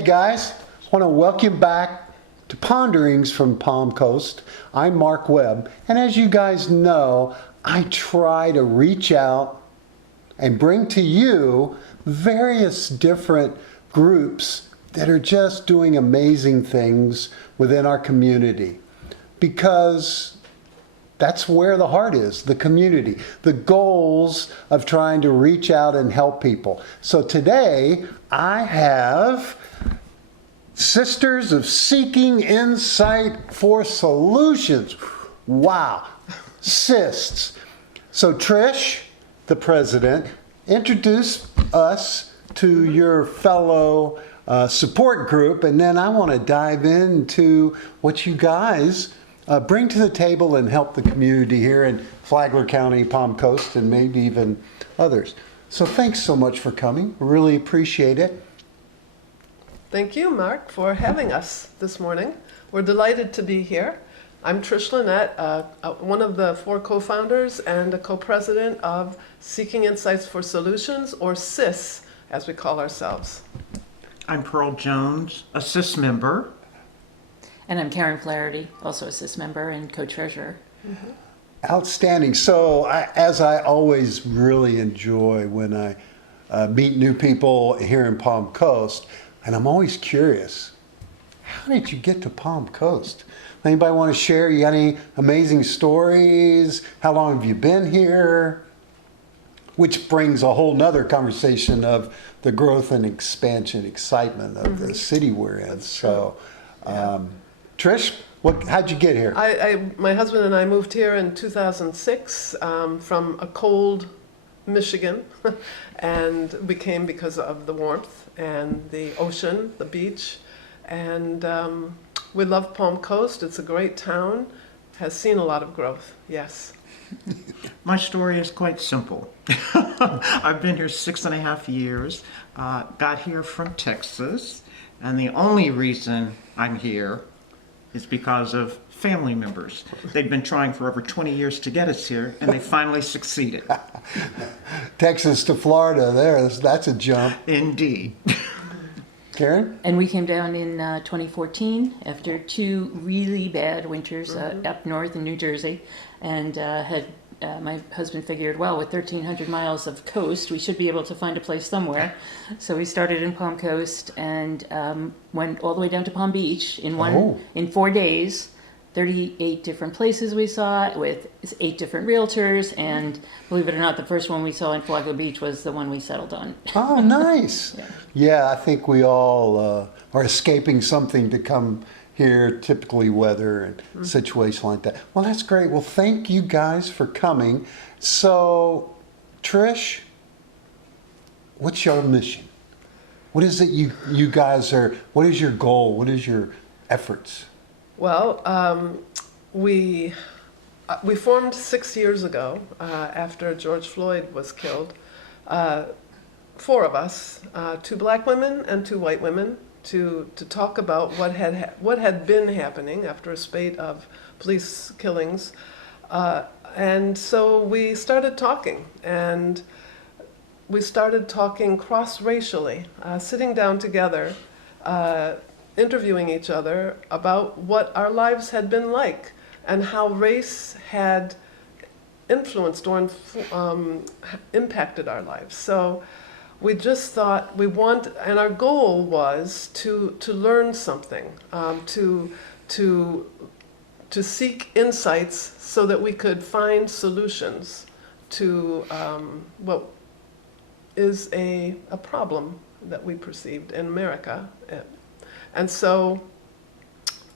Hey guys, I want to welcome you back to Ponderings from Palm Coast. I'm Mark Webb, and as you guys know, I try to reach out and bring to you various different groups that are just doing amazing things within our community, because that's where the heart is, the community, the goals of trying to reach out and help people. So today I have Sisters of Seeking Insight for Solutions. Wow, SISs. So Trish, the president, introduce us to your fellow support group, and then I want to dive into what you guys bring to the table and help the community here in Flagler County, Palm Coast, and maybe even others. So thanks so much for coming. Really appreciate it. Thank you, Mark, for having us this morning. We're delighted to be here. I'm Trish Lynette, one of the 4 co-founders and a co-president of Seeking Insights for Solutions, or SIS, as we call ourselves. I'm Pearl Jones, a SIS member. And I'm Karen Flaherty, also a SIS member and co-treasurer. Mm-hmm. Outstanding. So as I always really enjoy when I meet new people here in Palm Coast, and I'm always curious, how did you get to Palm Coast? Anybody want to share? You got any amazing stories? How long have you been here? Which brings a whole nother conversation of the growth and expansion, excitement of the city we're in. That's so, Trish, how'd you get here? My husband and I moved here in 2006 from a cold Michigan, and we came because of the warmth and the ocean, the beach, and we love Palm Coast. It's a great town, has seen a lot of growth, yes. My story is quite simple. I've been here 6.5 years, got here from Texas, and the only reason I'm here is because of family members. They've been trying for over 20 years to get us here, and they finally succeeded. Texas to Florida, that's a jump. Indeed. Karen? And we came down in 2014 after 2 really bad winters up north in New Jersey, and my husband figured, well, with 1,300 miles of coast, we should be able to find a place somewhere. So we started in Palm Coast and went all the way down to Palm Beach in 4 days. 38 different places we saw with 8 different realtors, and believe it or not, the first one we saw in Flagler Beach was the one we settled on. Oh, nice. Yeah, I think we all are escaping something to come here, typically weather and situation like that. Well, that's great. Well, thank you guys for coming. So, Trish, what's your mission? What is it you guys are, what is your goal? What is your efforts? Well, we formed 6 years ago after George Floyd was killed. 4 of us, 2 black women and 2 white women, to talk about what had been happening after a spate of police killings, and so we started talking, and we started talking cross-racially, sitting down together, interviewing each other about what our lives had been like and how race had influenced or impacted our lives. So we just thought and our goal was to learn something, to seek insights so that we could find solutions to what is a problem that we perceived in America. And so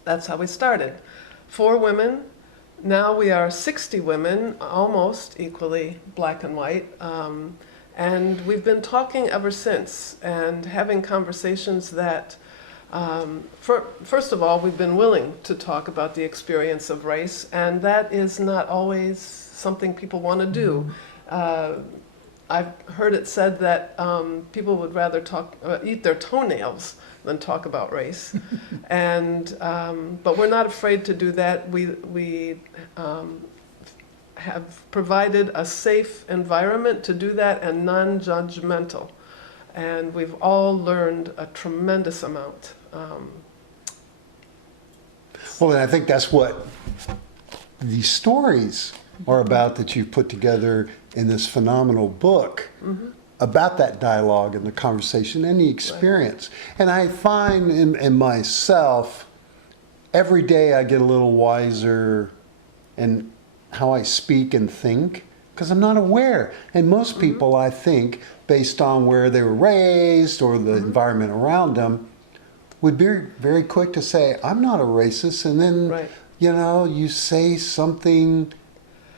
that's how we started. 4 women. Now we are 60 women, almost equally black and white. And we've been talking ever since and having conversations that, first of all, we've been willing to talk about the experience of race, and that is not always something people want to do. I've heard it said that people would rather eat their toenails than talk about race, and but we're not afraid to do that. We have provided a safe environment to do that and non-judgmental, And we've all learned a tremendous amount. Well, and I think that's what these stories are about that you've put together in this phenomenal book about that dialogue and the conversation and the experience. And I find in myself, every day I get a little wiser in how I speak and think, because I'm not aware. And most people, I think, based on where they were raised or the environment around them, would be very quick to say, I'm not a racist. And then, Right. you know, you say something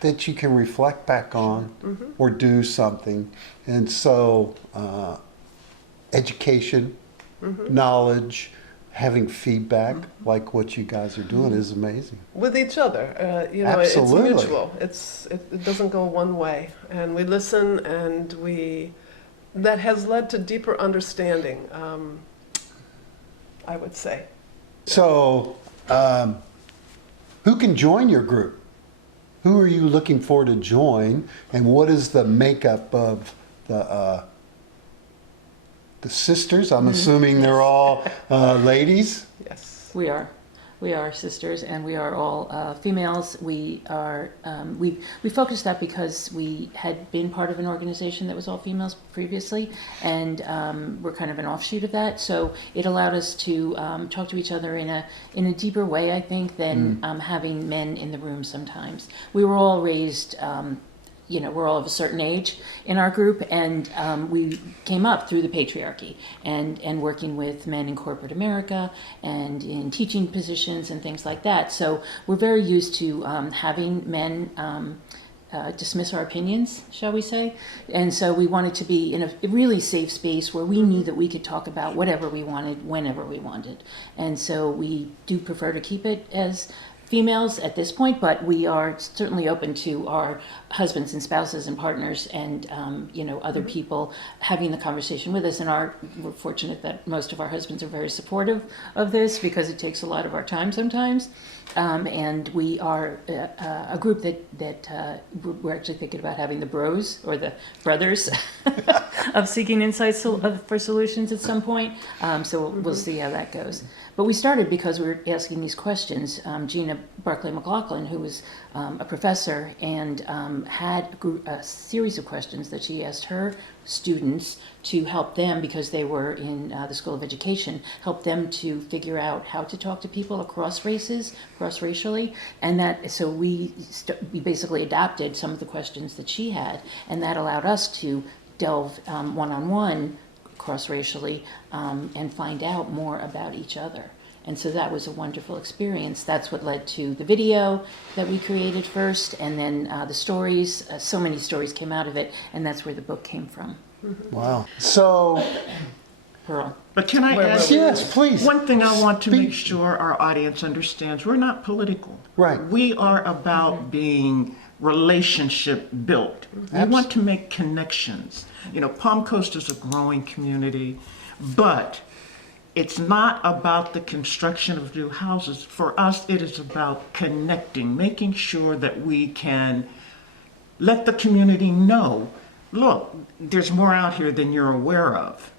that you can reflect back on or do something. And so education, knowledge, having feedback like what you guys are doing is amazing. With each other, you know, Absolutely. it's mutual. It doesn't go one way, and we listen, and that has led to deeper understanding. I would say. So who can join your group? Who are you looking for to join, and what is the makeup of the sisters? I'm assuming they're all ladies. Yes. We are sisters, and we are all females. We are we focused that because we had been part of an organization that was all females previously, and we're kind of an offshoot of that. So it allowed us to talk to each other in a deeper way, I think, than having men in the room. Sometimes we were all raised. You know, we're all of a certain age in our group, and we came up through the patriarchy and working with men in corporate America and in teaching positions and things like that. So we're very used to having men dismiss our opinions, shall we say. And so we wanted to be in a really safe space where we knew that we could talk about whatever we wanted, whenever we wanted. And so we do prefer to keep it as females at this point, but we are certainly open to our husbands and spouses and partners and you know, other people having the conversation with us. And we're fortunate that most of our husbands are very supportive of this because it takes a lot of our time sometimes. And we are a group that we're actually thinking about having the bros or the brothers of Seeking Insights for Solutions at some point. So we'll see how that goes. But we started because we were asking these questions. Gina Barclay McLaughlin, who was a professor and had a series of questions that she asked her students to help them, because they were in the School of Education, help them to figure out how to talk to people across races, cross-racially. And that, so we basically adapted some of the questions that she had, and that allowed us to delve one-on-one cross-racially and find out more about each other. And so that was a wonderful experience. That's what led to the video that we created first, and then the stories. So many stories came out of it, and that's where the book came from. Wow. So, Pearl. But can I add? yes, please. One thing I want to Speak. make sure our audience understands, we're not political. Right. We are about being relationship built. We want to make connections. You know, Palm Coast is a growing community, but it's not about the construction of new houses. For us, it is about connecting, making sure that we can let the community know, look, there's more out here than you're aware of.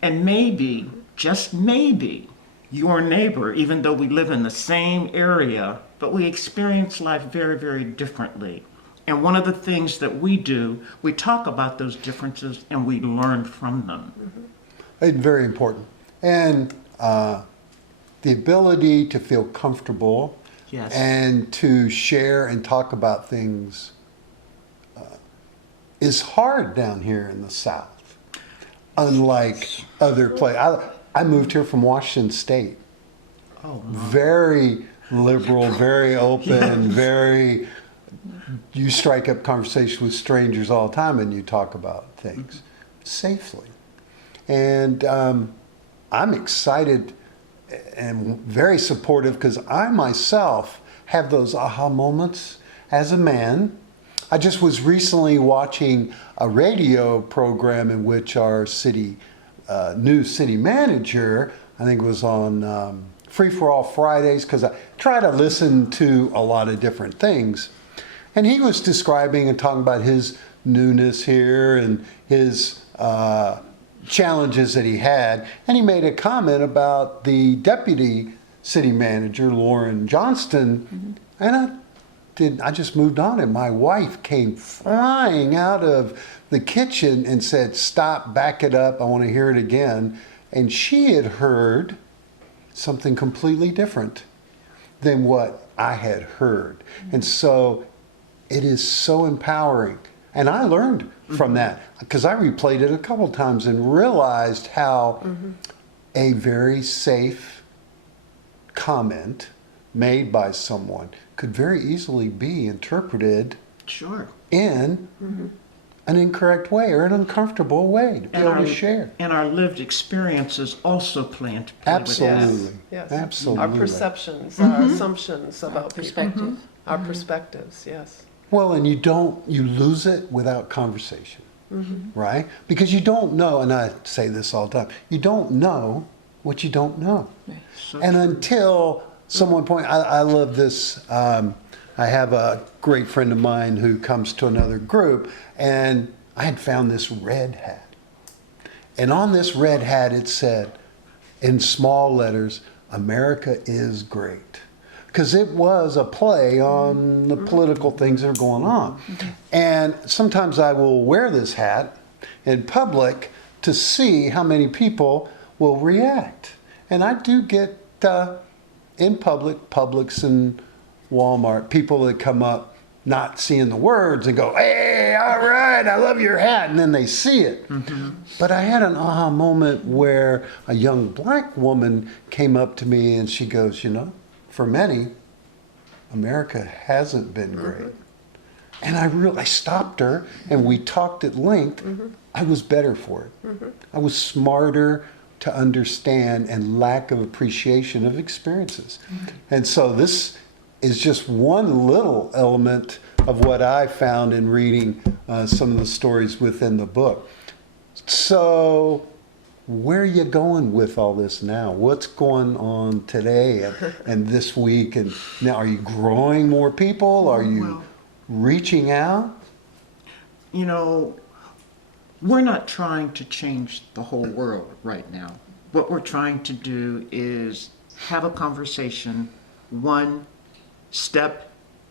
And maybe, just maybe, your neighbor, even though we live in the same area, but we experience life very, very differently. And one of the things that we do, we talk about those differences and we learn from them. It's very important. And the ability to feel comfortable Yes. and to share and talk about things is hard down here in the South, unlike other places. I moved here from Washington State. Oh, Very liberal, very open, very, you strike up conversation with strangers all the time and you talk about things safely. And I'm excited and very supportive because I myself have those aha moments as a man. I just was recently watching a radio program in which our city, new city manager, I think it was on Free for All Fridays, because I try to listen to a lot of different things. And he was describing and talking about his newness here and his challenges that he had, and he made a comment about the deputy city manager, Lauren Johnston, and I just moved on, and my wife came flying out of the kitchen and said, "Stop, back it up, I want to hear it again." And she had heard something completely different than what I had heard. And so it is so empowering. And I learned from that, because I replayed it a couple times and realized how a very safe comment made by someone could very easily be interpreted Sure. in an incorrect way or an uncomfortable way to be able to share. And our lived experiences also play with that. Absolutely. Yes. Absolutely. Our perceptions, our assumptions about people. Perspective. Our perspectives, yes. Well, and you lose it without conversation, right? Because you don't know, and I say this all the time, you don't know what you don't know. So And until someone I love this. I have a great friend of mine who comes to another group, and I had found this red hat. And on this red hat, it said, in small letters, "America is great." Because it was a play on the political things that are going on. And sometimes I will wear this hat in public to see how many people will react. And I do get in Publix and Walmart, people that come up not seeing the words and go, "Hey, all right, I love your hat," and then they see it. But I had an aha moment where a young black woman came up to me and she goes, "For many, America hasn't been great." And I stopped her and we talked at length. I was better for it. I was smarter to understand and lack of appreciation of experiences. And so this is just one little element of what I found in reading some of the stories within the book. So where are you going with all this now? What's going on today and this week? And now, are you growing more people? Are you reaching out? We're not trying to change the whole world right now. What we're trying to do is have a conversation, one step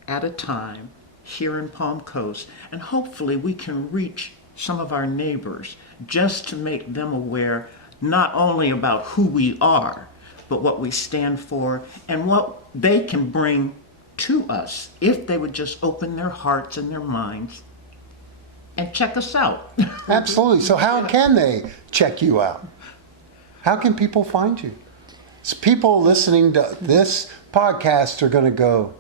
at a time, here in Palm Coast, and hopefully we can reach some of our neighbors just to make them aware not only about who we are, but what we stand for and what they can bring to us if they would just open their hearts and their minds and check us out. Absolutely. So how can they check you out? How can people find you? So people listening to this podcast are going to go,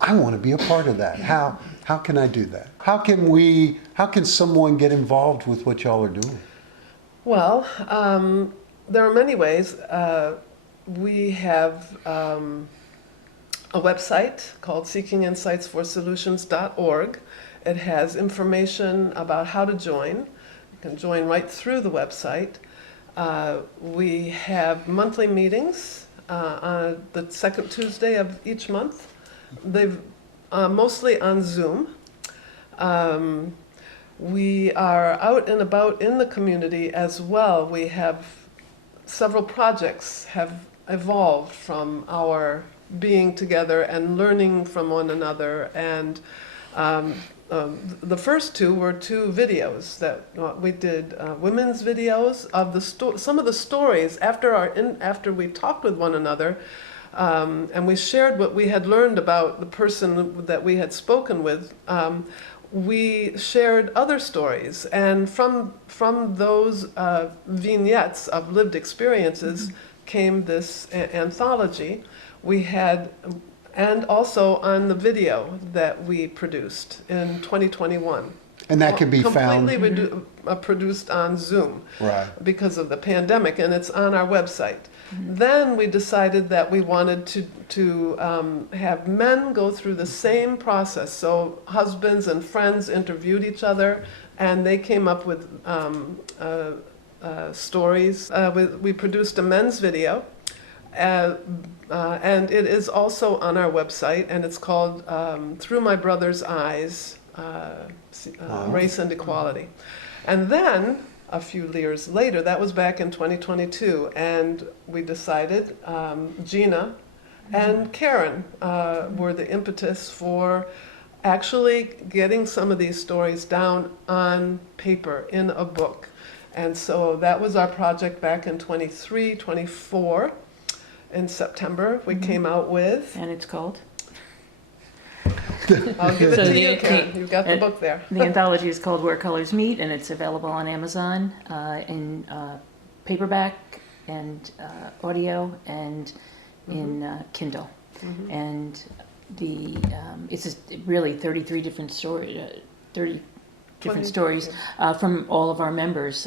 "I want to be a part of that." How can I do that? How can someone get involved with what y'all are doing? Well, there are many ways. We have a website called seekinginsightsforsolutions.org. It has information about how to join. You can join right through the website. We have monthly meetings on the second Tuesday of each month. They've mostly on Zoom. We are out and about in the community as well. We have several projects have evolved from our being together and learning from one another. And the first two were two videos that we did, women's videos of some of the stories after we talked with one another. And we shared what we had learned about the person that we had spoken with. We shared other stories, and from those vignettes of lived experiences came this anthology. We had, and also on the video that we produced in 2021. And that can be found. Completely produced on Zoom, Right. because of the pandemic, and it's on our website. Then we decided that we wanted to have men go through the same process. So husbands and friends interviewed each other, and they came up with stories. We produced a men's video, and it is also on our website, and it's called Through My Brother's Eyes, Race and Equality. And then a few years later. That was back in 2022, and we decided Gina and Karen were the impetus for actually getting some of these stories down on paper in a book. And so that was our project back in 23, 24. In September, we came out with, And it's called? I'll give it So to the- you, Karen. You've got the and- book there. The anthology is called Where Colors Meet, and it's available on Amazon in paperback and audio and in Kindle. And the it's just really 33 different 30 different 20, stories from all of our members,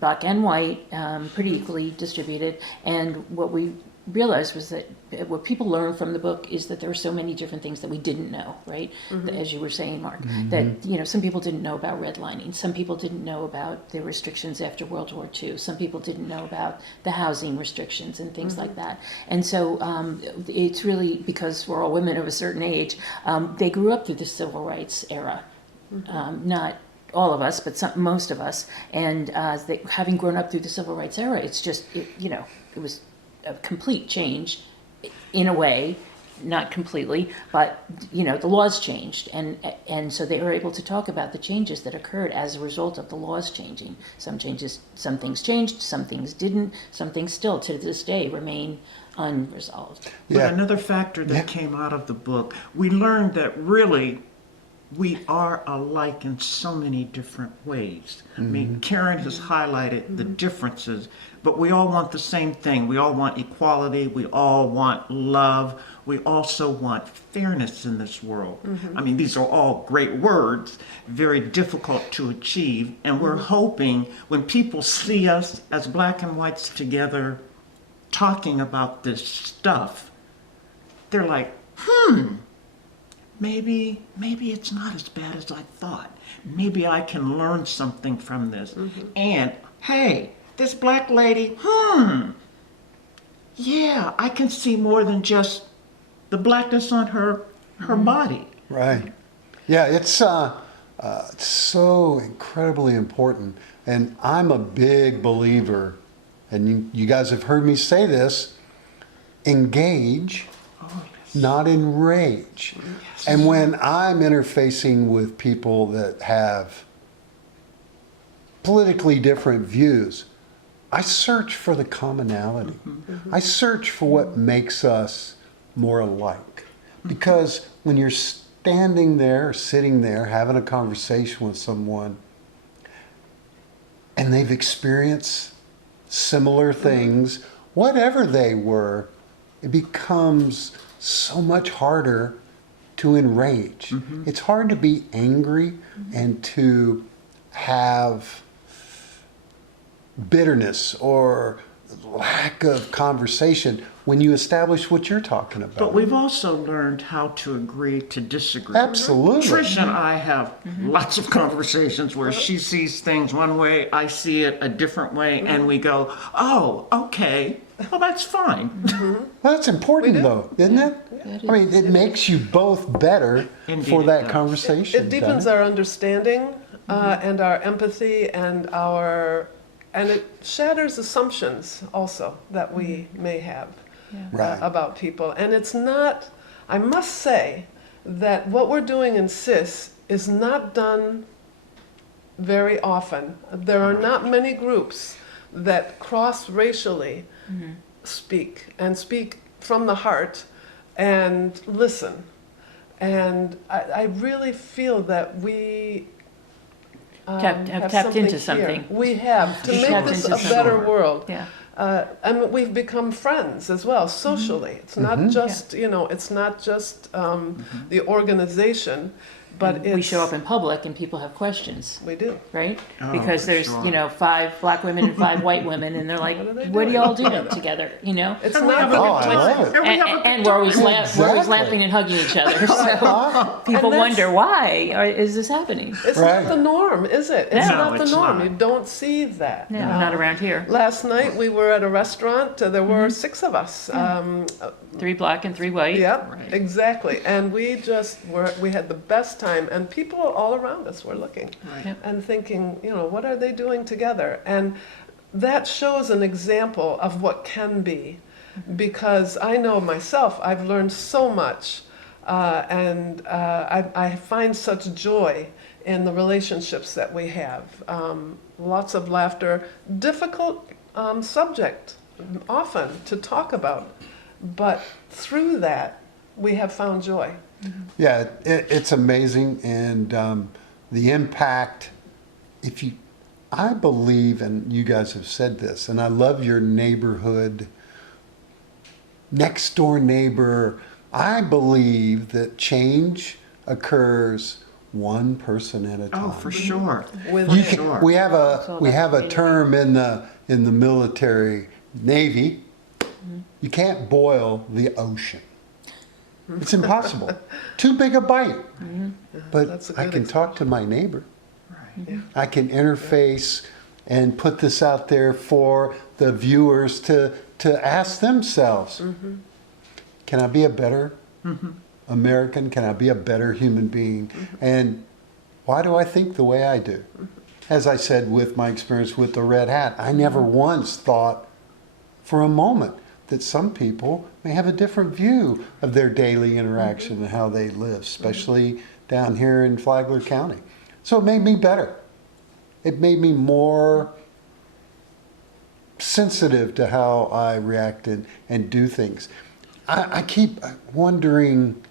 black and white, pretty equally distributed. And what we realized was that what people learned from the book is that there were so many different things that we didn't know, right? As you were saying, Mark, that, you know, some people didn't know about redlining. Some people didn't know about the restrictions after World War II. Some people didn't know about the housing restrictions and things like that. And so it's really because we're all women of a certain age, they grew up through the civil rights era. Not all of us, but most of us. And having grown up through the civil rights era, it's just, you know, it was a complete change in a way, not completely, but, you know, the laws changed. And so they were able to talk about the changes that occurred as a result of the laws changing. Some things changed, some things didn't, some things still to this day remain unresolved. But another factor that came out of the book, we learned that really we are alike in so many different ways. I mean, Karen has highlighted the differences, but we all want the same thing. We all want equality. We all want love. We also want fairness in this world. I mean, these are all great words, very difficult to achieve. And we're hoping when people see us as black and whites together talking about this stuff, they're like, maybe it's not as bad as I thought. Maybe I can learn something from this. And hey, this black lady, yeah, I can see more than just the blackness on her body. Right. Yeah, it's so incredibly important. And I'm a big believer, and you guys have heard me say this, engage, not enrage. And when I'm interfacing with people that have politically different views, I search for the commonality. I search for what makes us more alike. Because when you're standing there, sitting there, having a conversation with someone, and they've experienced similar things, whatever they were, it becomes so much harder to enrage. It's hard to be angry and to have bitterness or lack of conversation when you establish what you're talking about. But we've also learned how to agree to disagree. Absolutely. Trish and I have lots of conversations where she sees things one way, I see it a different way, and we go, oh, okay, well, that's fine. Well, that's important though, isn't it? I mean, it makes you both better Indeed for it that does. conversation. It deepens our understanding and our empathy and it shatters assumptions also that we may have Right. about people. And it's not, I must say that what we're doing in SIS is not done very often. There are not many groups that cross-racially speak from the heart and listen. And I really feel that we Have have tapped into here. something. We have, to We've make tapped this into a something. better world. Yeah. And we've become friends as well, socially. It's not just, it's not just the organization, but And it's... we show up in public and people have questions, We do. right? Oh, Because for there's, sure. 5 black women and 5 white women, and they're like, What are they what do doing y'all do together, It's And we not have the... a Oh, good I time. love it. And we have a good and we're always, time. we're always Exactly. laughing and hugging each other. So people And that's- wonder, why is this happening? It's Right. not the norm, is it? It's No, not the it's norm. not. You don't see that. No, not around here. Last night we were at a restaurant. There were 6 of us. 3 black and 3 white. Yep, Right. exactly. And we just we had the best time, and people all around us were looking Right. and thinking, what are they doing together? And that shows an example of what can be, because I know myself, I've learned so much, and I find such joy in the relationships that we have. Lots of laughter, difficult subject often to talk about, but through that we have found joy. Yeah, it's amazing, and the impact. I believe, and you guys have said this, and I love your neighborhood, next door neighbor. I believe that change occurs one person at a time. Oh, for sure. With You it. can, we have So a we that's have a really- term in the military Navy. You can't boil the ocean. It's impossible. Too big a bite. But That's a I good can talk to my neighbor. Right. Yeah. I can interface and put this out there for the viewers to ask themselves. Can I be a better American? Can I be a better human being? And why do I think the way I do? As I said with my experience with the red hat, I never once thought for a moment that some people may have a different view of their daily interaction and how they live, especially down here in Flagler County. So it made me better. It made me more sensitive to how I react and do things. I keep wondering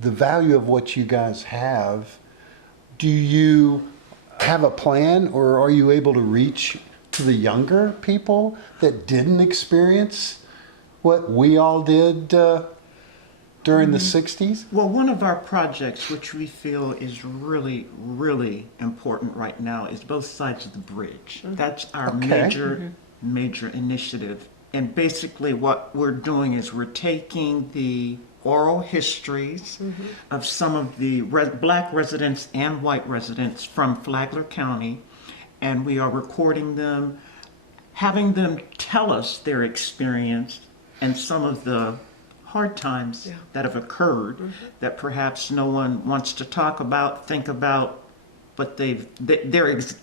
the value of what you guys have. Do you have a plan, or are you able to reach to the younger people that didn't experience what we all did during the 60s? Well, one of our projects, which we feel is really, really important right now, is both sides of the bridge. That's our Okay. major initiative. And basically what we're doing is we're taking the oral histories of some of the black residents and white residents from Flagler County, and we are recording them, having them tell us their experience and some of the hard times Yeah. that have occurred that perhaps no one wants to talk about, think about, but they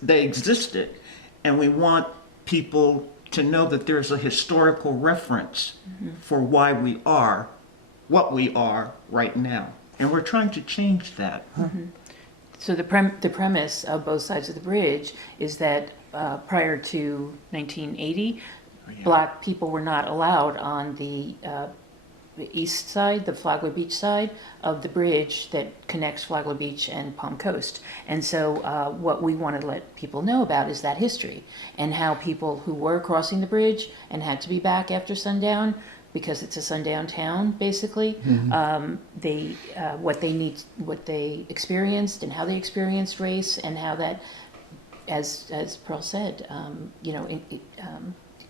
existed. And we want people to know that there's a historical reference for why we are what we are right now. And we're trying to change that. So the premise of both sides of the bridge is that prior to 1980, yeah. black people were not allowed on the east side, the Flagler Beach side of the bridge that connects Flagler Beach and Palm Coast. And so what we want to let people know about is that history and how people who were crossing the bridge and had to be back after sundown, because it's a sundown town, basically, what they experienced and how they experienced race, and how that, as Pearl said,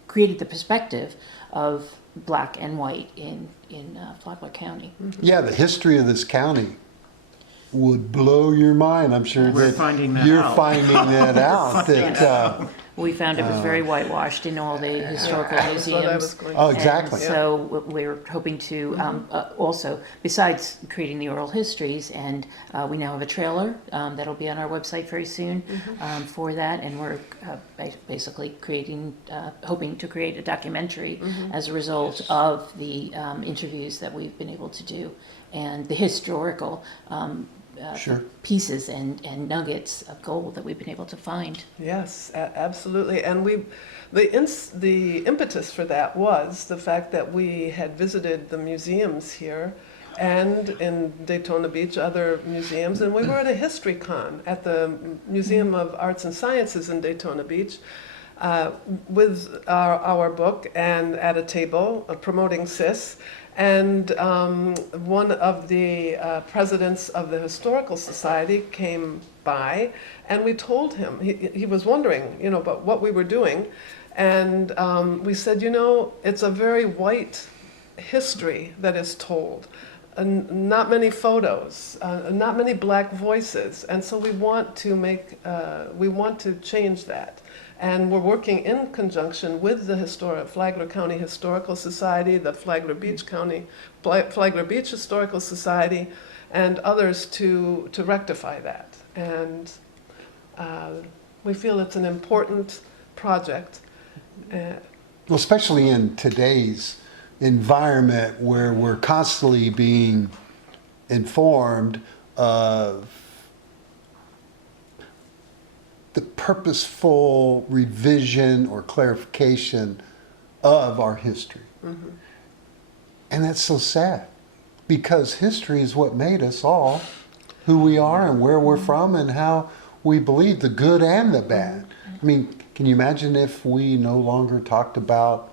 created the perspective of black and white in Flagler County. Yeah, the history of this county would blow your mind. I'm sure We're that finding that you're out. finding that out. That, We found it was very whitewashed in all the historical That's what I was museums. going to Oh, say. exactly. And so we're hoping to also, besides creating the oral histories, and we now have a trailer that'll be on our website very soon for that, and we're basically hoping to create a documentary as a result of the interviews that we've been able to do, and the historical Sure. pieces and nuggets of gold that we've been able to find. Yes, absolutely. And the impetus for that was the fact that we had visited the museums here and in Daytona Beach, other museums, and we were at a history con at the Museum of Arts and Sciences in Daytona Beach with our book, and at a table promoting SIS. And one of the presidents of the Historical Society came by, and we told him, he was wondering, about what we were doing. And we said, it's a very white history that is told. Not many photos, not many black voices. And so we want to change that. And we're working in conjunction with the Flagler County Historical Society, the Flagler Beach Historical Society, and others to rectify that. And we feel it's an important project. Well, especially in today's environment where we're constantly being informed of the purposeful revision or clarification of our history. Mm-hmm. And that's so sad, because history is what made us all who we are and where we're from and how we believe, the good and the bad. I mean, can you imagine if we no longer talked about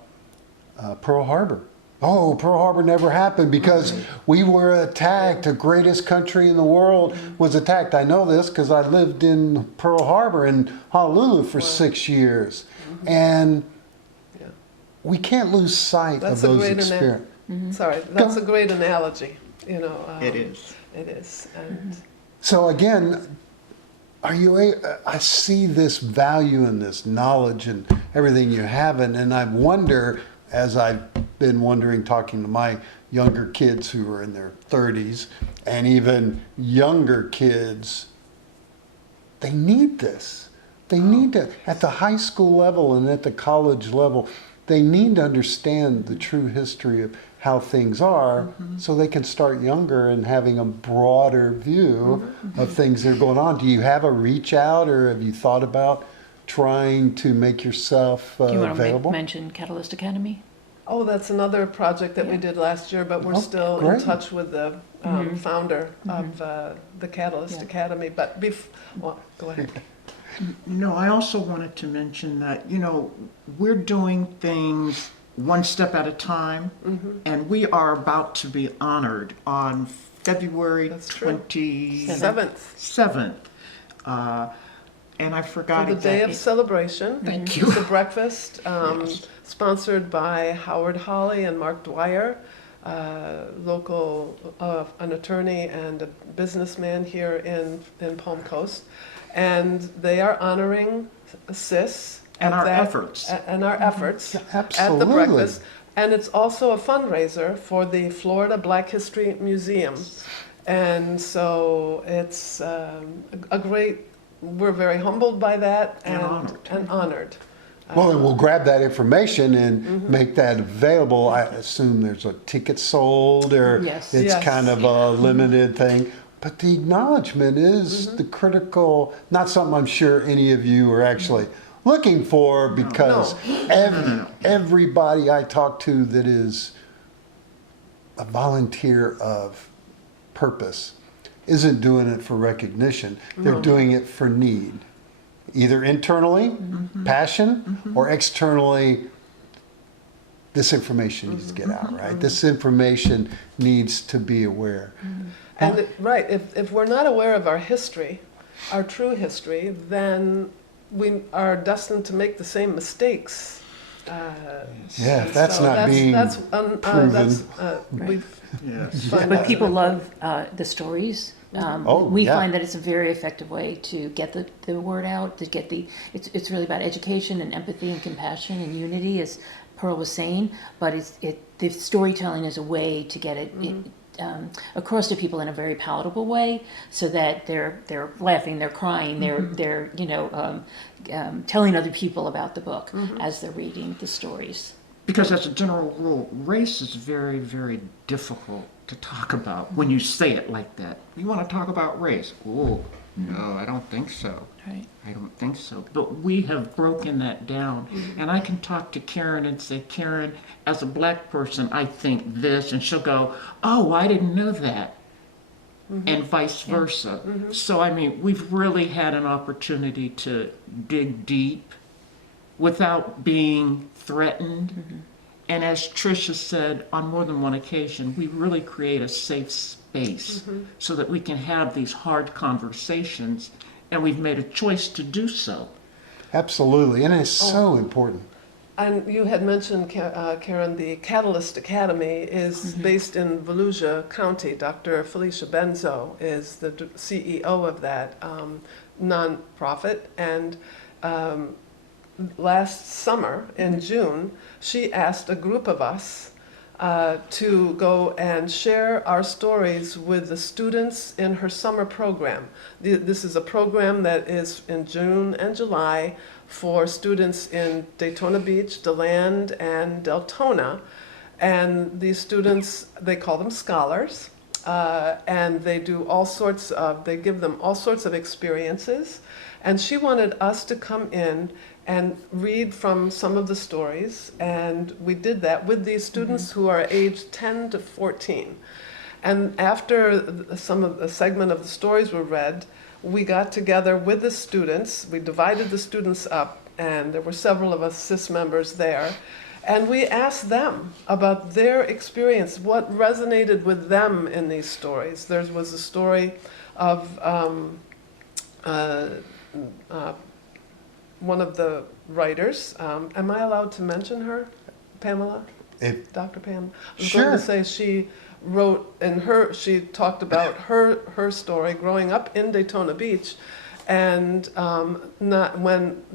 Pearl Harbor? Oh, Pearl Harbor never happened because we were attacked. The greatest country in the world was attacked. I know this because I lived in Pearl Harbor in Honolulu for 6 years. And Yeah. we can't lose sight That's of a those great experiences. Sorry, that's a great analogy, you know. It is. It is. And So again, I see this value and this knowledge and everything you have, and I wonder, as I've been wondering, talking to my younger kids who are in their 30s and even younger kids, they need this. They need to, at the high school level and at the college level, they need to understand the true history of how things are, so they can start younger and having a broader view of things that are going on. Do you have a reach out, or have you thought about trying to make yourself Do you want available? to mention Catalyst Academy? oh, that's another project that we did last year, but we're Oh, still great. in touch with the founder of the Catalyst Yeah. Academy. But well, go ahead. No, I also wanted to mention that, you know, we're doing things one step at a time, and we are about to be honored on February That's true. 27th. 7th, And I for forgot the day of exactly. celebration. Thank you. It's a breakfast Yes. sponsored by Howard Holly and Mark Dwyer, local, an attorney and a businessman here in Palm Coast. And they are honoring SIS. And at our that- efforts. And our efforts at the Absolutely. breakfast. And it's also a fundraiser for the Florida Black History Museum. And so it's a great, we're very humbled by that And honored. and honored. Well, then we'll grab that information and make that available. I assume there's a ticket sold, or Yes. it's Yes. kind of a limited thing. But the acknowledgement is the critical, not something I'm sure any of you are actually looking for, because everybody I talk to that is a volunteer of purpose isn't doing it for recognition. They're doing it for need. Either internally, passion, or externally, this information needs to get out, right? This information needs to be aware. And right, if we're not aware of our history, our true history, then we are destined to make the same mistakes. Yeah, if And that's so not being that's, we've Yes. found But out people that- love the stories. Oh, We yeah. find that it's a very effective way to get the word out, to get it's really about education and empathy and compassion and unity, as Pearl was saying, but the storytelling is a way to get it across to people in a very palatable way, so that they're laughing, they're crying, they're telling other people about the book as they're reading the stories. Because as a general rule, race is very, very difficult to talk about when you say it like that. You want to talk about race? Oh, no, I don't think so. Right. I don't think so. But we have broken that down. And I can talk to Karen and say, Karen, as a black person, I think this. And she'll go, oh, I didn't know that. And vice versa. So, I mean, we've really had an opportunity to dig deep without being threatened. And as Tricia said on more than one occasion, we really create a safe space so that we can have these hard conversations, and we've made a choice to do so. Absolutely, and it's so important. And you had mentioned, Karen, the Catalyst Academy is based in Volusia County. Dr. Felicia Benzo is the CEO of that nonprofit. And last summer, in June, she asked a group of us to go and share our stories with the students in her summer program. This is a program that is in June and July for students in Daytona Beach, DeLand, and Deltona. And these students, they call them scholars, and they do all sorts of, they give them all sorts of experiences. And she wanted us to come in and read from some of the stories, and we did that with these students who are aged 10 to 14. And after some of the segment of the stories were read, we got together with the students, we divided the students up, and there were several of us SIS members there, and we asked them about their experience, what resonated with them in these stories. There was a story of one of the writers. Am I allowed to mention her? Pamela? Dr. Pam? I was going to say she wrote, she talked about her story growing up in Daytona Beach, and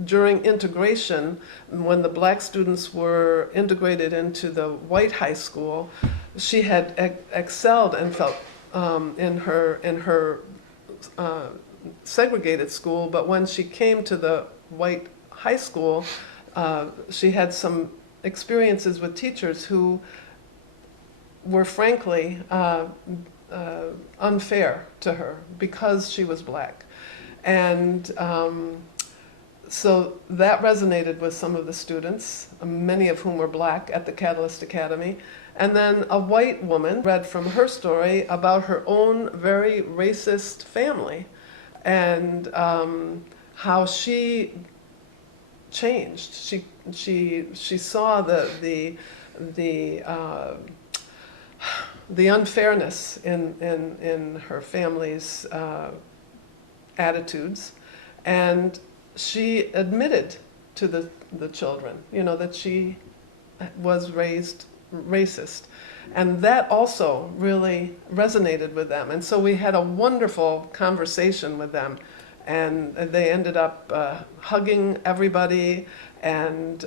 during integration, when the black students were integrated into the white high school, she had excelled and felt in her segregated school, but when she came to the white high school, she had some experiences with teachers who were frankly unfair to her because she was black. And so that resonated with some of the students, many of whom were black at the Catalyst Academy. And then a white woman read from her story about her own very racist family and how she changed. She saw the unfairness in her family's attitudes, and she admitted to the children, that she was raised racist. And that also really resonated with them. And so we had a wonderful conversation with them. And they ended up hugging everybody. And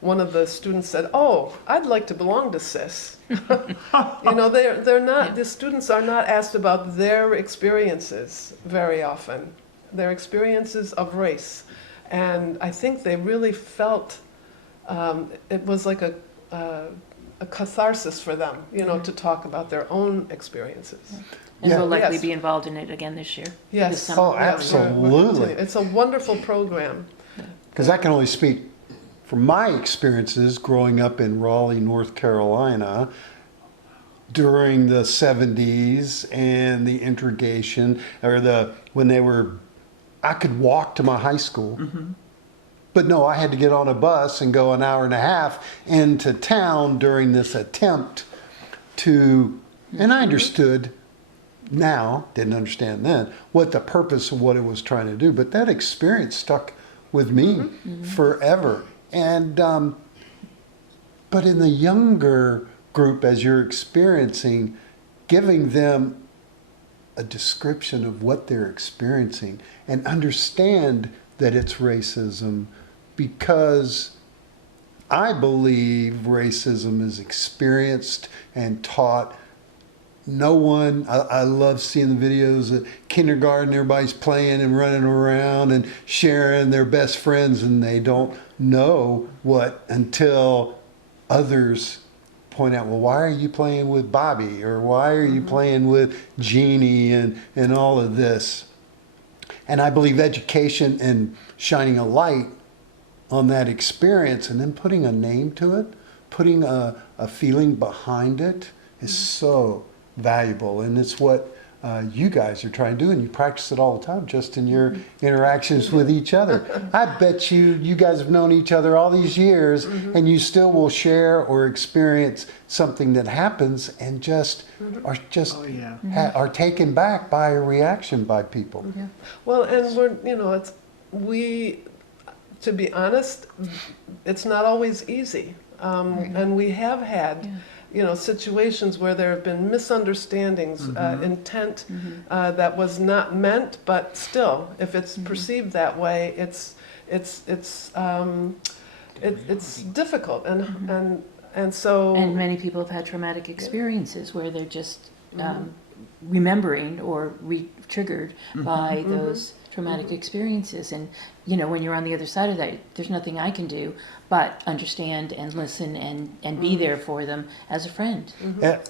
one of the students said, "Oh, I'd like to belong to SIS." They're not, the students are not asked about their experiences very often, their experiences of race. And I think they really felt it was like a catharsis for them, to talk about their own experiences. And Yeah. we'll likely Yes. be involved in it again this year. Yes. This summer. Oh, absolutely. It's a wonderful program. Because I can only speak from my experiences growing up in Raleigh, North Carolina during the 70s and the integration, I could walk to my high school. But no, I had to get on a bus and go an hour and a half into town during this attempt to, and I understood now, didn't understand then, what the purpose of what it was trying to do. But that experience stuck with me forever. And, but in the younger group, as you're experiencing, giving them a description of what they're experiencing and understand that it's racism, because I believe racism is experienced and taught. No one, I love seeing the videos at kindergarten, everybody's playing and running around and sharing their best friends, and they don't know what until others point out, well, why are you playing with Bobby? Or why are you playing with Jeannie and all of this? And I believe education and shining a light on that experience and then putting a name to it, putting a feeling behind it is so valuable. And it's what you guys are trying to do, and you practice it all the time just in your interactions with each other. I bet you guys have known each other all these years, and you still will share or experience something that happens and just are are taken back by a reaction by people. Yeah. Well, and to be honest, it's not always easy. And we have had situations where there have been misunderstandings, intent that was not meant, but still, if it's perceived that way, it's difficult. And and so And many people have had traumatic experiences where they're just remembering or triggered by those traumatic experiences. And, you know, when you're on the other side of that, there's nothing I can do but understand and listen and be there for them as a friend.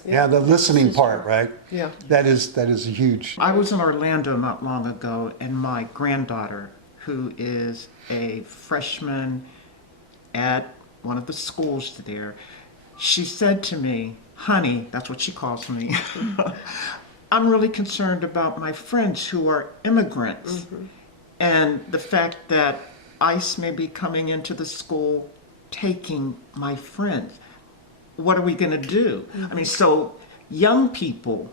Yeah, the listening part, right? Yeah. That is a huge. I was in Orlando not long ago, and my granddaughter, who is a freshman at one of the schools there, she said to me, "Honey," that's what she calls me, "I'm really concerned about my friends who are immigrants and the fact that ICE may be coming into the school taking my friends. What are we going to do?" I mean, so young people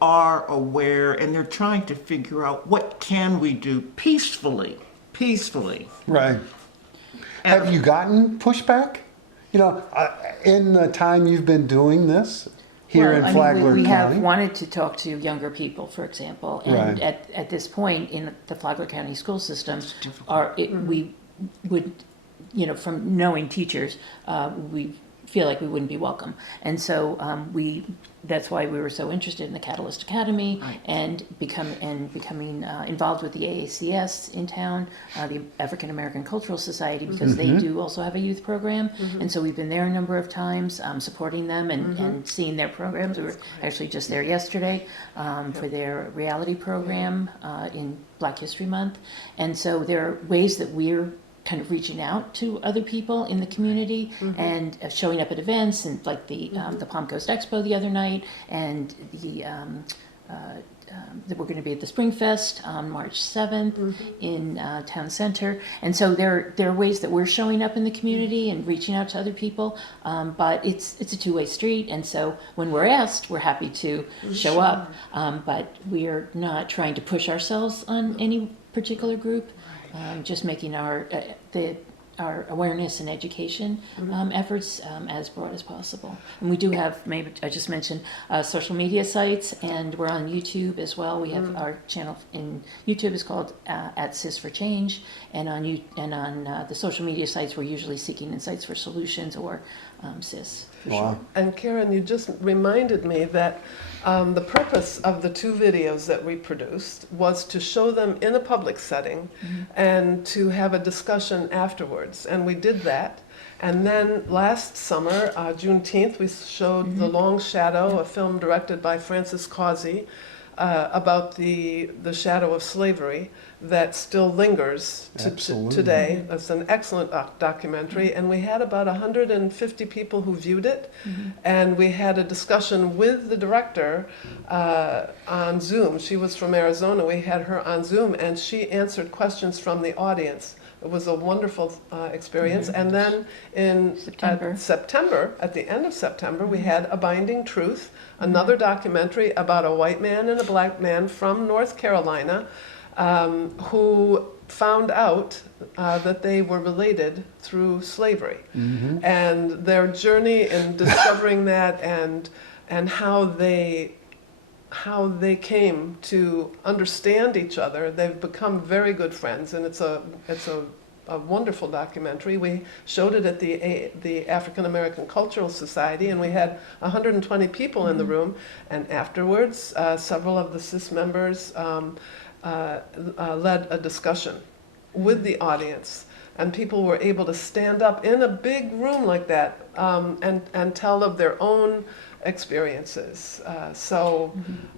are aware, and they're trying to figure out what can we do peacefully. Right. Have you gotten pushback? You know, in the time you've been doing this here in Flagler we County? have wanted to talk to younger people, for example, and Right. at this point in the Flagler County school system, difficult. we would, you know, from knowing teachers, we feel like we wouldn't be welcome, and so that's why we were so interested in the Catalyst Academy Right. and becoming involved with the AACS in town, the African American Cultural Society, because they do also have a youth program, and so we've been there a number of times, supporting them and seeing their programs. We were actually just there yesterday for their reality program in Black History Month, and so there are ways that we're kind of reaching out to other people in the community and showing up at events, and like the Palm Coast Expo the other night, and that we're going to be at the Spring Fest on March 7th in Town Center. And so there are ways that we're showing up in the community and reaching out to other people, but it's a two-way street, and so when we're asked, we're happy to show up, but we are not trying to push ourselves on any particular group. Just making our awareness and education efforts as broad as possible. And we do have, maybe I just mentioned, social media sites, and we're on YouTube as well. We have our channel in YouTube is called at SIS for Change, and on the social media sites we're usually Seeking Insights for Solutions or SIS. Wow. And Karen, you just reminded me that the purpose of the two videos that we produced was to show them in a public setting and to have a discussion afterwards. And we did that. And then last summer, Juneteenth, we showed The Long Shadow, a film directed by Francis Causey about the shadow of slavery that still lingers Absolutely. today. It's an excellent documentary, and we had about 150 people who viewed it, and we had a discussion with the director on Zoom. She was from Arizona. We had her on Zoom, and she answered questions from the audience. It was a wonderful experience. And then in September, at the end of September, we had A Binding Truth, another documentary about a white man and a black man from North Carolina who found out that they were related through slavery. And their journey in discovering that and how they came to understand each other. They've become very good friends, and it's a wonderful documentary. We showed it at the African American Cultural Society, and we had 120 people in the room. And afterwards, several of the SIS members led a discussion with the audience, and people were able to stand up in a big room like that and tell of their own experiences. So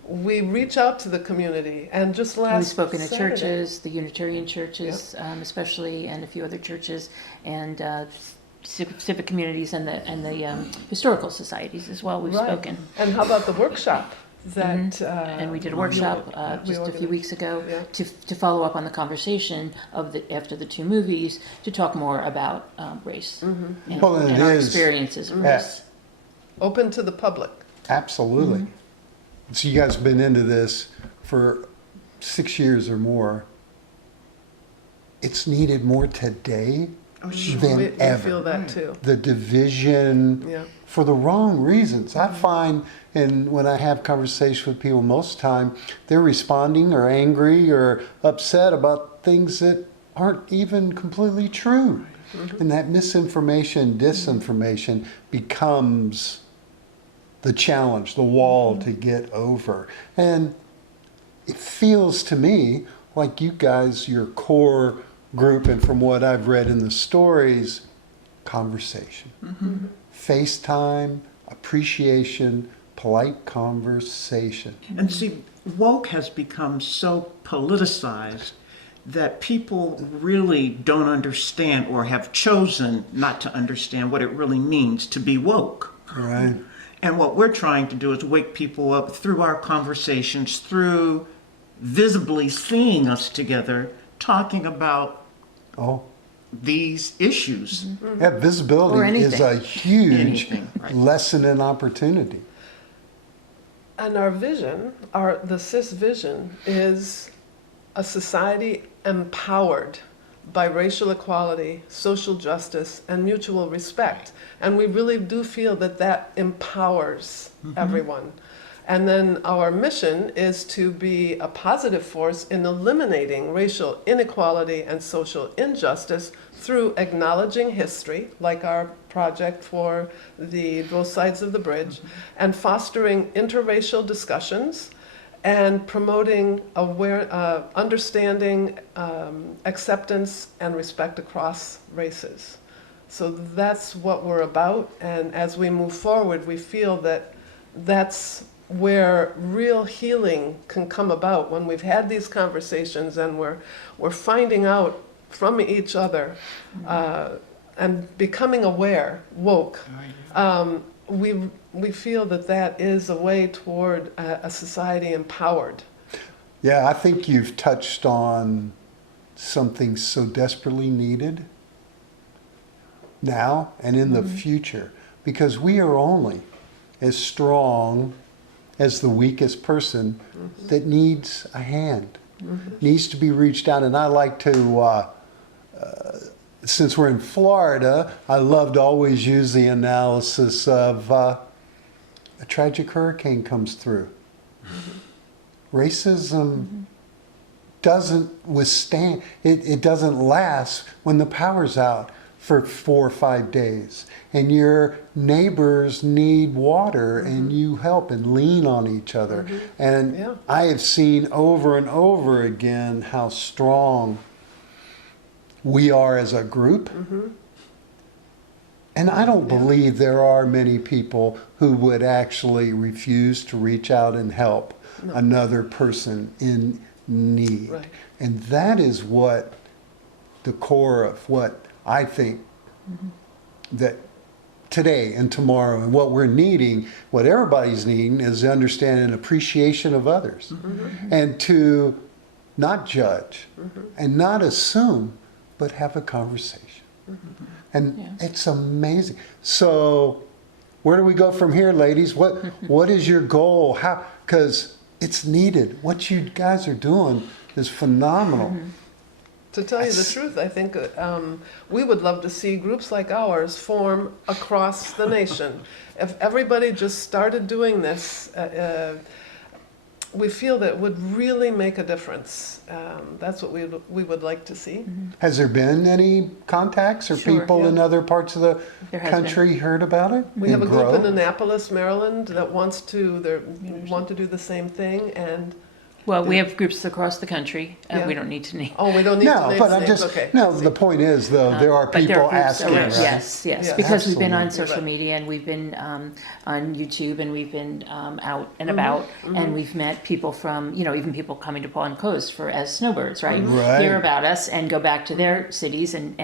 we reach out to the community, and just last We've spoken at Saturday, churches, the Unitarian churches especially, and a few other churches, and civic communities and the historical societies as well. We've Right. spoken. And how about the workshop that? And we did a workshop just a few weeks ago Yeah. to follow up on the conversation after the two movies, to talk more about race and, Well, and it our is- experiences of Yeah. race. Open to the public. Absolutely. So you guys have been into this for 6 years or more. It's needed more today than We ever. feel that too. The division Yeah. for the wrong reasons. I find, and when I have conversations with people, most of the time they're responding or angry or upset about things that aren't even completely true. And that misinformation, disinformation becomes the challenge, the wall to get over. And it feels to me like you guys, your core group, and from what I've read in the stories, conversation. FaceTime, appreciation, polite conversation. And see, woke has become so politicized that people really don't understand or have chosen not to understand what it really means to be woke. Right. And what we're trying to do is wake people up through our conversations, through visibly seeing us together, talking about Oh, these issues. yeah, Or visibility is a huge Anything, right. lesson and opportunity. And our vision, the SIS vision, is a society empowered by racial equality, social justice, and mutual respect. And we really do feel that that empowers everyone. And then our mission is to be a positive force in eliminating racial inequality and social injustice through acknowledging history, like our project for the both sides of the bridge, and fostering interracial discussions and promoting understanding, acceptance, and respect across races. So that's what we're about, and as we move forward, we feel that that's where real healing can come about when we've had these conversations and we're finding out from each other and becoming aware, woke. We feel that that is a way toward a society empowered. Yeah, I think you've touched on something so desperately needed now and in the future, because we are only as strong as the weakest person that needs a hand, needs to be reached out. And I like to, since we're in Florida, I love to always use the analysis of a tragic hurricane comes through. Racism doesn't withstand, it doesn't last when the power's out for 4 or 5 days and your neighbors need water and you help and lean on each other. And Yeah. I have seen over and over again how strong we are as a group. And I don't believe there are many people who would actually refuse to reach out and help another person in need. Right. And that is what the core of what I think that today and tomorrow and what we're needing, what everybody's needing, is to understand an appreciation of others and to not judge and not assume, but have a conversation. And it's amazing. So where do we go from here, ladies? What is your goal? How? Because it's needed. What you guys are doing is phenomenal. To tell you the truth, I think we would love to see groups like ours form across the nation. If everybody just started doing this, we feel that it would really make a difference. That's what we would like to see. Has there been any contacts or Sure, people yeah. in other parts of the There has country heard about it? We have a and group grow? in Annapolis, Maryland, that want to do the same thing, and Well, we have groups across the country. Yeah. We don't need to name. we don't need to No, name but I'm names. just, Okay. no, the point is though, there are But people groups asking, around- right? Yes, yes, Yeah. because we've been on Absolutely. social Right. media and we've been on YouTube and we've been out and about and we've met people from, even people coming to Palm Coast as snowbirds, right? Right. Hear about us and go back to their cities and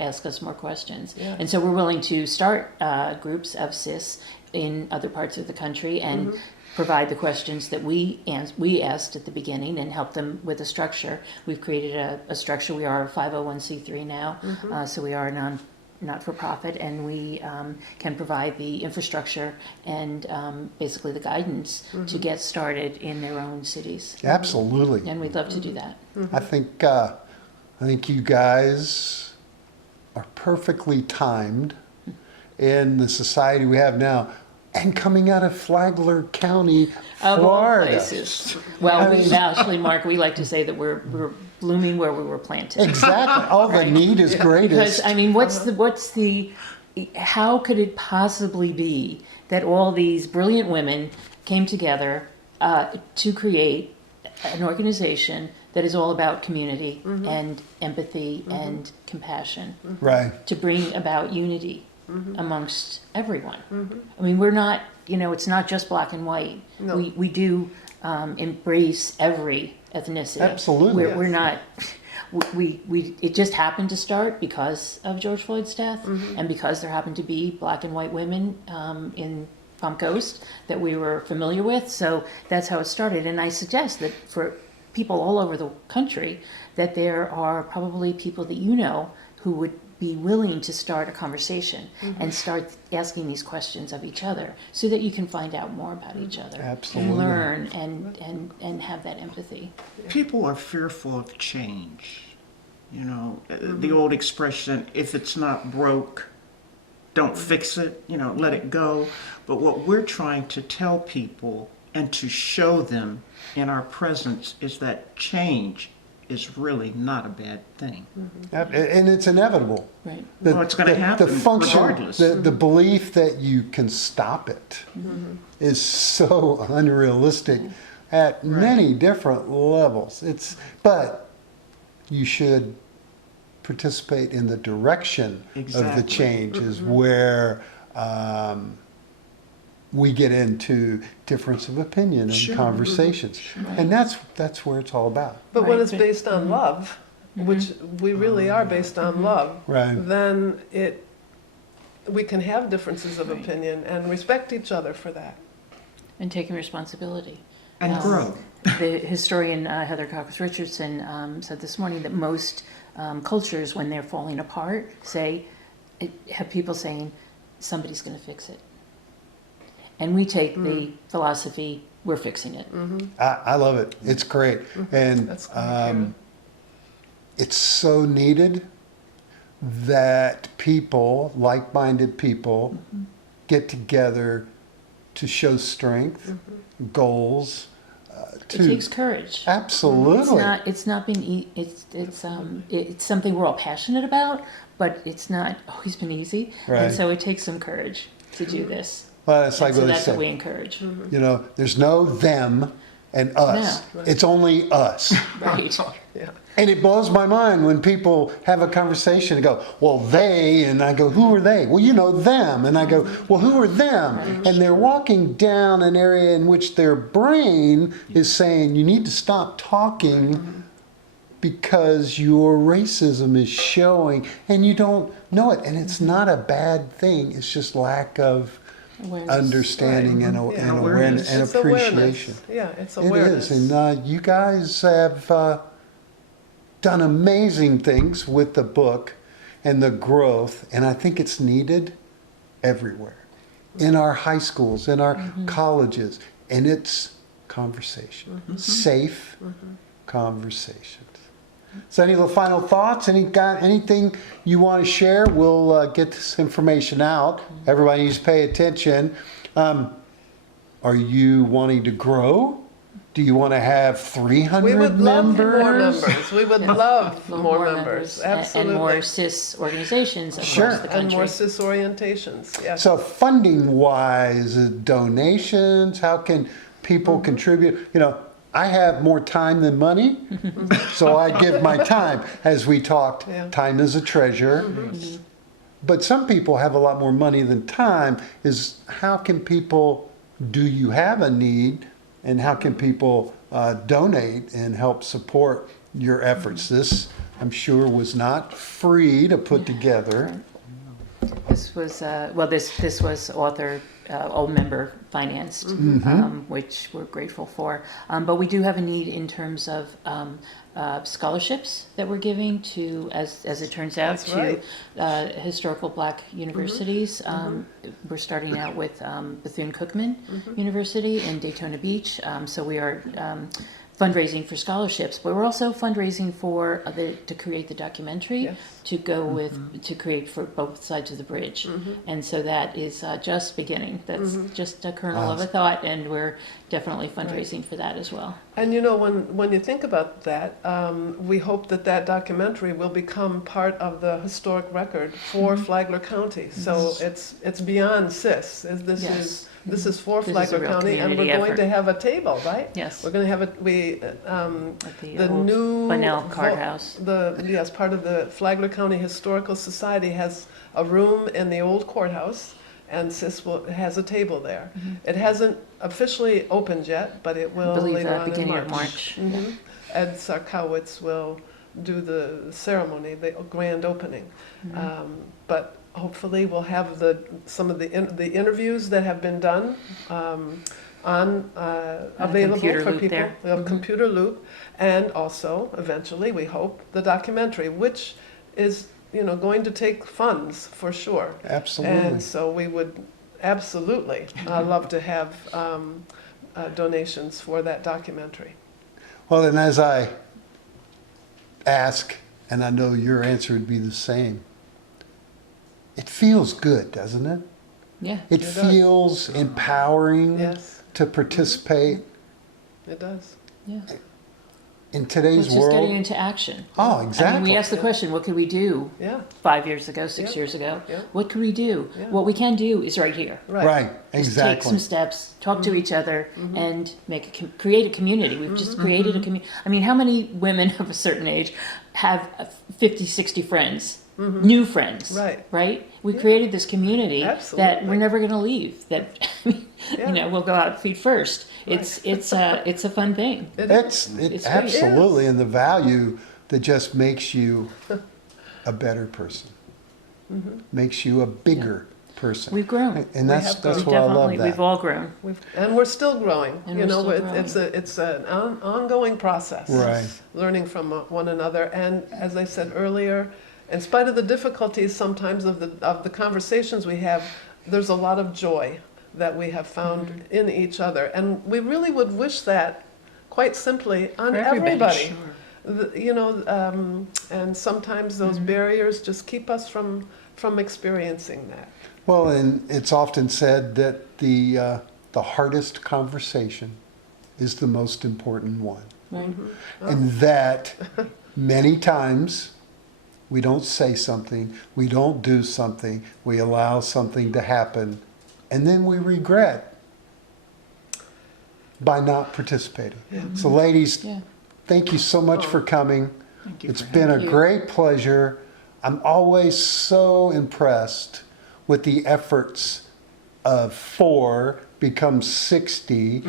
ask us more questions. Yeah. And so we're willing to start groups of CIS in other parts of the country and provide the questions that we asked at the beginning and help them with a structure. We've created a structure. We are a 501c3 now, so we are a not-for-profit, and we can provide the infrastructure and basically the guidance to get started in their own cities. Absolutely. And we'd love to do that. I think you guys are perfectly timed in the society we have now, and coming out of Flagler County, Of all Florida. places. Well, actually, Mark, we like to say that we're blooming where we were planted. Exactly. Oh, the need is greatest. Because I mean, how could it possibly be that all these brilliant women came together to create an organization that is all about community and empathy and compassion, Right. to bring about unity amongst everyone? I mean, we're not, it's not just black and white. No. We do embrace every ethnicity. Absolutely. We're not. It just happened to start because of George Floyd's death, and because there happened to be black and white women in Palm Coast that we were familiar with. So that's how it started. And I suggest that for people all over the country, that there are probably people that who would be willing to start a conversation and start asking these questions of each other, so that you can find out more about each other. Absolutely. And learn and have that empathy. People are fearful of change. The old expression, if it's not broke, don't fix it, let it go. But what we're trying to tell people and to show them in our presence is that change is really not a bad thing. And it's inevitable. Right. Well, it's gonna happen regardless. The belief that you can stop it is so unrealistic at many different levels. But you should participate in the direction of the Exactly. change is where we get into difference of opinion and Sure. conversations. And that's where it's all about. But when Right. it's based on love, which we really are based on love, Right. then we can have differences of opinion and respect each other for that. And taking responsibility. And grow. The historian Heather Cox Richardson said this morning that most cultures, when they're falling apart, have people saying, somebody's going to fix it. And we take the philosophy, we're fixing it. I love it. It's great. And That's great, Karen. it's so needed that people, like-minded people, get together to show strength, goals. It takes courage. Absolutely. It's not being. It's something we're all passionate about, but it's not always been easy. Right. And so it takes some courage to do this. Well, it's like And so what they that's say. what we encourage. There's no them and us. No. It's only us. Right. Yeah. And it blows my mind when people have a conversation and go, well, they, and I go, who are they? Well, them. And I go, well, who are them? And they're walking down an area in which their brain is saying, you need to stop talking because your racism is showing and you don't know it. And it's not a bad thing. It's just lack of Awareness. understanding and awareness and It's appreciation. awareness. Yeah, it's It awareness. is, and you guys have done amazing things with the book and the growth, and I think it's needed everywhere, in our high schools, in our colleges, and it's conversation, safe conversations. So, any final thoughts? Anything you want to share? We'll get this information out. Everybody needs to pay attention. Are you wanting to grow? Do you want to have 300 We would love members? more members. We would love more members. and Absolutely. more CIS organizations Sure. across the country. And more CIS orientations. Yes. So funding wise, donations, how can people contribute? I have more time than money, so I give my time. As we talked, Yeah. time is a treasure. But some people have a lot more money than time. How can people, do you have a need, and how can people donate and help support your efforts? This, I'm sure, was not free to put together. This was this was author all member financed, which we're grateful for. But we do have a need in terms of scholarships that we're giving to, as it turns out, That's right. historical Black universities. We're starting out with Bethune-Cookman University in Daytona Beach. So we are fundraising for scholarships, but we're also fundraising for to create the documentary, Yes. to go with, to create for both sides of the bridge. And so that is just beginning. That's just a kernel of a thought, and we're definitely fundraising for that as well. And you know, when you think about that, we hope that that documentary will become part of the historic record for Flagler County. So it's beyond SIS. Yes. This is for This is a Flagler real County, and we're community going effort. to have a table, right? Yes. We're going to have At the the old new Bunnell vo- Courthouse. Yes, part of the Flagler County Historical Society has a room in the old courthouse, and SIS has a table there. It hasn't officially opened yet, but it will I believe later on beginning in of March. March. Ed Sarkowitz will do the ceremony, the grand opening. But hopefully we'll have some of the interviews that have been done available computer for loop people. there. We'll have computer loop, and also eventually we hope the documentary, which is going to take funds for sure. Absolutely. And so we would absolutely love to have donations for that documentary. Well, and as I ask, and I know your answer would be the same, it feels good, doesn't it? Yeah. It does. feels empowering Yes, to participate it does. Yeah. in today's It's just getting world. into action. Oh, I mean, exactly. we asked the question, what could we do Yeah, 5 years ago, 6 Yeah. years ago? Yeah. What could we do? Yeah. What we can do is right here. right. Right, Just take exactly. some steps, talk to each other, and create a community. We've just created a community. I mean, how many women of a certain age have 50, 60 friends, new friends? Right. Right? We Yeah. created this community that Absolutely. we're never going to leave. That Yeah. we'll go out feet first. It's a fun thing. It It's is. it It's great. absolutely, and the value that just makes you a better person, makes you a bigger person. We've grown. And that's have grown. that's why I love that. We've all grown. And we're still growing. And we're still growing. It's an ongoing process. Right. Learning from one another, and as I said earlier, in spite of the difficulties sometimes of the conversations we have, there's a lot of joy that we have found in each other, and we really would wish that, quite simply, on For everybody. And sometimes those barriers just keep us from experiencing that. Well, and it's often said that the hardest conversation is the most important one, Right. and that many times we don't say something, we don't do something, we allow something to happen, and then we regret by not participating. So, ladies, Yeah. thank you so much for coming. Thank you It's for been a having me. great pleasure. I'm always so impressed with the efforts of 4 becomes 60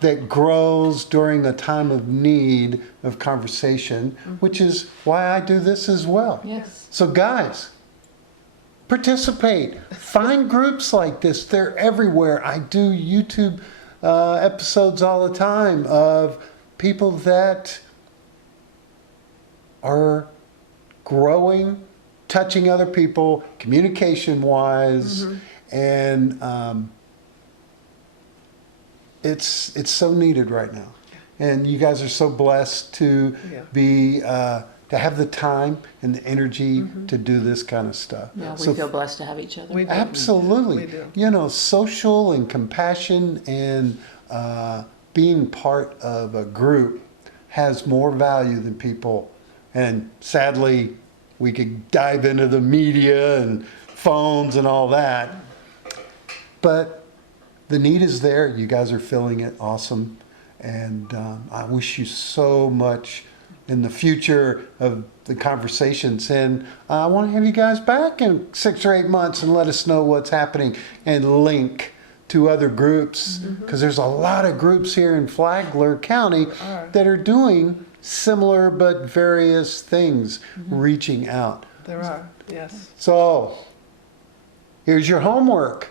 that grows during a time of need of conversation, which is why I do this as well. Yes. So guys, participate. Find groups like this. They're everywhere. I do YouTube episodes all the time of people that are growing, touching other people, communication wise, and it's so needed right now. And you guys are so blessed to Yeah. be to have the time and the energy to do this kind of stuff. Yeah, we So feel blessed to have each other. We do. absolutely, We do. you know, social and compassion and being part of a group has more value than people. And sadly, we could dive into the media and phones and all that. But the need is there. You guys are filling it awesome. And I wish you so much in the future of the conversations. And I want to have you guys back in 6 or 8 months and let us know what's happening and link to other groups. Because there's a lot of groups here in Flagler County are. that are doing similar but various things, reaching out. There are, yes. So, here's your homework.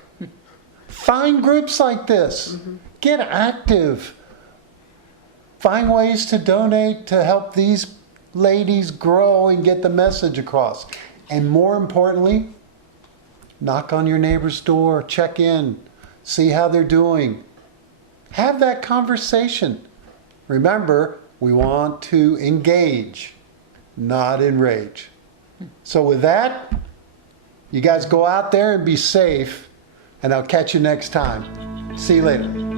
Find groups like this. Get active. Find ways to donate to help these ladies grow and get the message across. And more importantly, knock on your neighbor's door, check in, see how they're doing. Have that conversation. Remember, We want to engage, not enrage. So with that, you guys go out there and be safe, and I'll catch you next time. See you later.